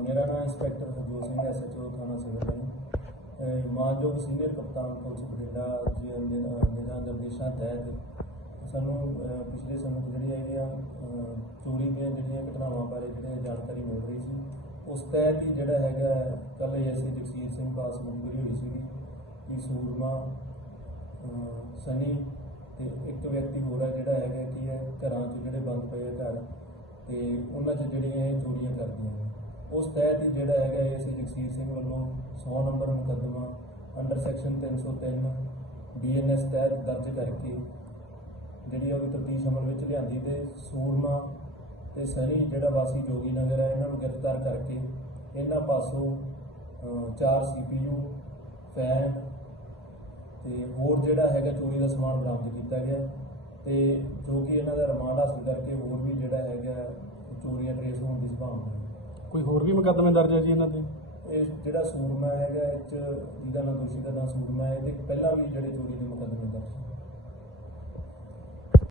ਮੇਰਾ ਨਾਮ inspector Harjot Singh SHO ਥਾਣਾ ਸਿਵਲ ਹੈ ਮਾਨਯੋਗ ਸੀਨੀਅਰ ਕਪਤਾਨ ਪੁਲਿਸ ਬਠਿੰਡਾ ਜੀ ਦੇ ਨਿਰਦੇਸ਼ਾਂ ਤਹਿਤ ਸਾਨੂੰ ਪਿਛਲੇ ਸਮੇਂ ਜਿਹੜੀ ਜਿਹੜੀਆਂ ਹੈਗੀਆਂ ਚੋਰੀ ਦੀਆਂ ਜਿਹੜੀਆਂ ਘਟਨਾਵਾਂ ਬਾਰੇ ਜਿਹੜੇ ਜਾਣਕਾਰੀ ਮਿਲ ਰਹੀ ਸੀ, ਉਸ ਤਹਿਤ ਹੀ ਜਿਹੜਾ ਹੈਗਾ ਕੱਲ੍ਹ ਐਸਏ ਜਗਸੀਰ ਸਿੰਘ ਪਾਸ ਮੁਖਬਰੀ ਹੋਈ ਸੀਗੀ। ਕਿ ਸੂਰਮਾ ਸਨੀ ਤੇ ਇੱਕ ਵਿਅਕਤੀ ਹੋਰ ਹੈ ਜਿਹੜਾ ਹੈਗਾ ਕੀ ਹੈ, ਘਰਾਂ 'ਚ ਜਿਹੜੇ ਬੰਦ ਪਏ ਆ ਘਰ ਤੇ ਉਹਨਾਂ 'ਚ ਜਿਹੜੀਆਂ ਇਹ ਚੋਰੀਆਂ ਕਰਦੀਆਂ ਨੇ। ਉਸ ਤਹਿਤ ਹੀ ਜਿਹੜਾ ਹੈਗਾ ਐਸਏ ਜਗਸੀਰ ਸਿੰਘ ਵੱਲੋਂ 100 ਨੰਬਰ ਮੁਕੱਦਮਾ ਅੰਡਰ ਸੈਕਸ਼ਨ 303 ਬੀਐਨਐਸ ਤਹਿਤ ਦਰਜ ਕਰਕੇ ਜਿਹੜੀ ਆ ਉਹਦੀ ਤਫਤੀਸ਼ ਅਮਲ ਵਿੱਚ ਲਿਆਂਦੀ ਤੇ ਸੂਰਮਾ ਤੇ ਸਨੀ ਜਿਹੜਾ ਵਾਸੀ ਜੋਗੀ ਨਗਰ ਹੈ ਇਹਨਾਂ ਨੂੰ ਗ੍ਰਿਫਤਾਰ ਕਰਕੇ ਇਹਨਾਂ ਪਾਸੋਂ ਅ, ਚਾਰ ਸੀਪੀਯੂ ਫੈਨ ਤੇ ਹੋਰ ਜਿਹੜਾ ਹੈਗਾ ਚੋਰੀ ਦਾ ਸਮਾਨ ਬਰਾਮਦ ਕੀਤਾ ਗਿਆ ਤੇ ਜੋ ਕਿ ਇਹਨਾਂ ਦਾ ਰਿਮਾਂਡ ਹਾਸਲ ਕਰਕੇ ਹੋਰ ਵੀ ਜਿਹੜਾ ਹੈਗਾ ਚੋਰੀਆਂ ਟਰੇਸ ਹੋਣ ਦੀ ਸੰਭਾਵਨਾ ਹੈ। ਕੋਈ ਹੋਰ ਵੀ ਮੁਕੱਦਮੇ ਦਰਜ ਹੈ ਜੀ ਇਹਨਾਂ ਦੇ? ਇਹ ਜਿਹੜਾ ਸੂਰਮਾ ਹੈਗਾ, ਇਹ 'ਚ ਜਿਹਦਾ ਨਾਮ ਦੋਸ਼ੀ ਦਾ ਨਾਮ ਸੂਰਮਾ ਹੈ, ਤੇ ਪਹਿਲਾਂ ਵੀ ਜਿਹੜੇ ਚੋਰੀ ਦੇ ਮੁਕੱਦਮੇ